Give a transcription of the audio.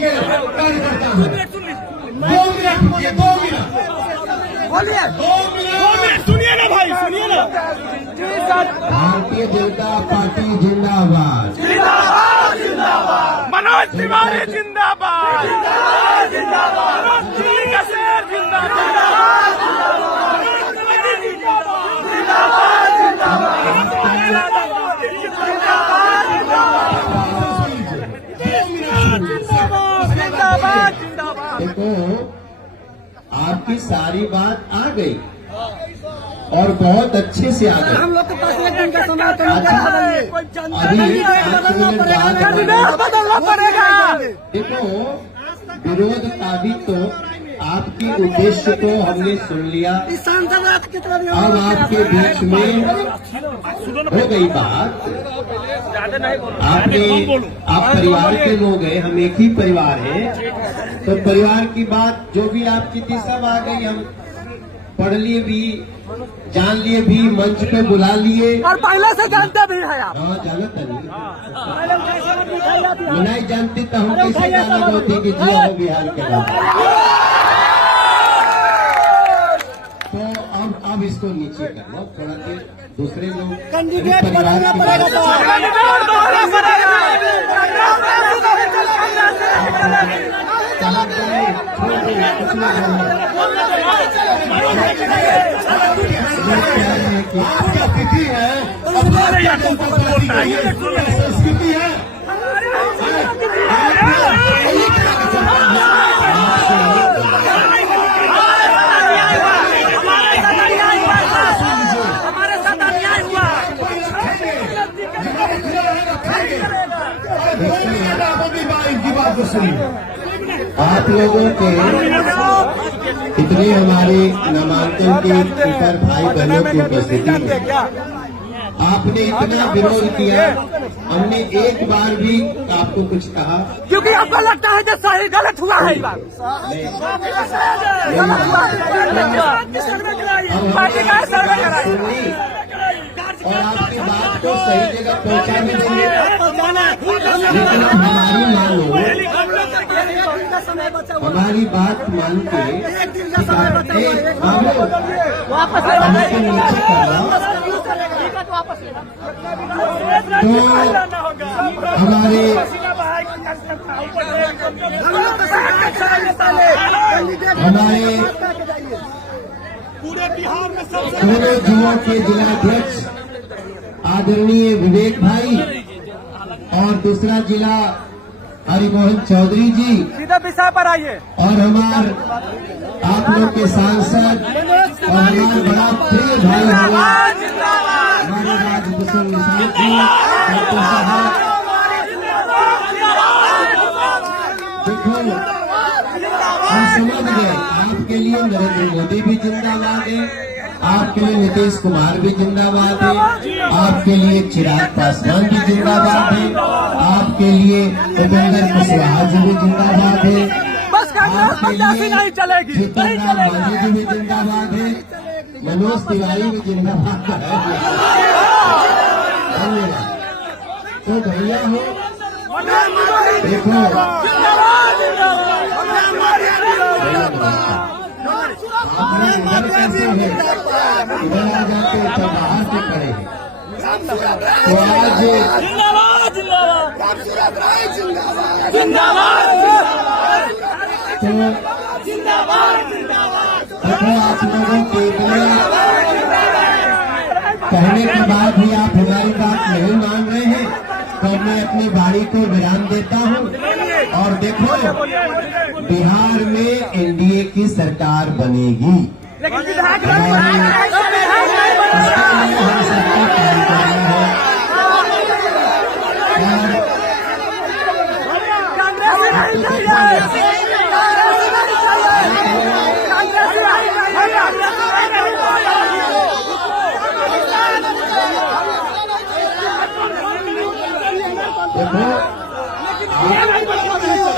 के कार्यकर्ता हूँ। 2 मिनट रुकिए, 2 मिनट बोलिए। 2 मिनट सुनिए ना भाई, सुनिए ना। भारतीय जनता पार्टी जिंदाबाद, जिंदाबाद जिंदाबाद। मनोज तिवारी जिंदाबाद, जिंदाबाद जिंदाबाद। मनोज दिल्ली का शेर जिंदाबाद, जिंदाबाद जिंदाबाद जिंदाबाद। देखो आपकी सारी बात आ गई और बहुत अच्छे से आ गई। हम लोग के पास एक दिन का समय तो अभी 5 मिनट बाद बदलना पड़ेगा। देखो विरोध का भी तो आपकी उद्देश्य तो हमने सुन लिया। सांसद अब आपके बीच में हो गई बात। आप परिवार के लोग हैं, हम एक ही परिवार हैं, तो परिवार की बात जो भी आपकी थी सब आ गई। हम पढ़ लिए भी, जान लिए भी, मंच पे बुला लिए और पहले से जानते भी है आप। हाँ जानता नहीं, नहीं जानती तो हम कैसे गाना गाते कि जिया हो बिहार के गाना। तो अब इसको नीचे कर लो थोड़ा देर, दूसरे लोग कैंडिडेट बनाना पड़ेगा। आपका स्थिति है, स्थिति है। हमारे साथ अन्याय हुआ। की बात को सुनिए। आप लोगों के इतने हमारे नामांकन के ऊपर भाई बहनों की उपस्थिति में आपने इतना विरोध किया, हमने एक बार भी आपको कुछ कहा? क्योंकि आपको लगता है कि सही गलत हुआ है। और आपकी बात को सही जगह पहुंचा भी देंगे, लेकिन हमारी मान लो, हमारी बात मान के हमको नीचे करना। तो हमारे पूरे बिहार में दोनों जिलों के जिलाध्यक्ष आदरणीय विवेक भाई और दूसरा जिला हरिमोहन चौधरी जी, सीधा विषय पर आइए। और आप लोग के सांसद और हमारे बड़ा प्रिय भाई हमारे राजभूषण निषाद जी, डॉक्टर साहब। देखो हम समझ गए, आपके लिए नरेंद्र मोदी भी जिंदाबाद है, आपके लिए नीतीश कुमार भी जिंदाबाद है, आपके लिए चिराग पासवान भी जिंदाबाद है, आपके लिए उपेंद्र कुशवाहा जी भी जिंदाबाद है, बस कांग्रेस नहीं चलेगी। जीतन राम मांझी जी भी जिंदाबाद है, मनोज तिवारी भी जिंदाबाद है। धन्यवाद। तो भैया हो देखो इधर कैसे है, इधर आ जाते तो बाहर से खड़े हैं। तो आज देखो आप लोगों के कहने के बाद भी आप हमारी बात नहीं मान रहे हैं, तो मैं अपनी बारी को विराम देता हूं। और देखो बिहार में एनडीए की सरकार बनेगी, लेकिन इसके लिए हम सबको काम करना है। देखो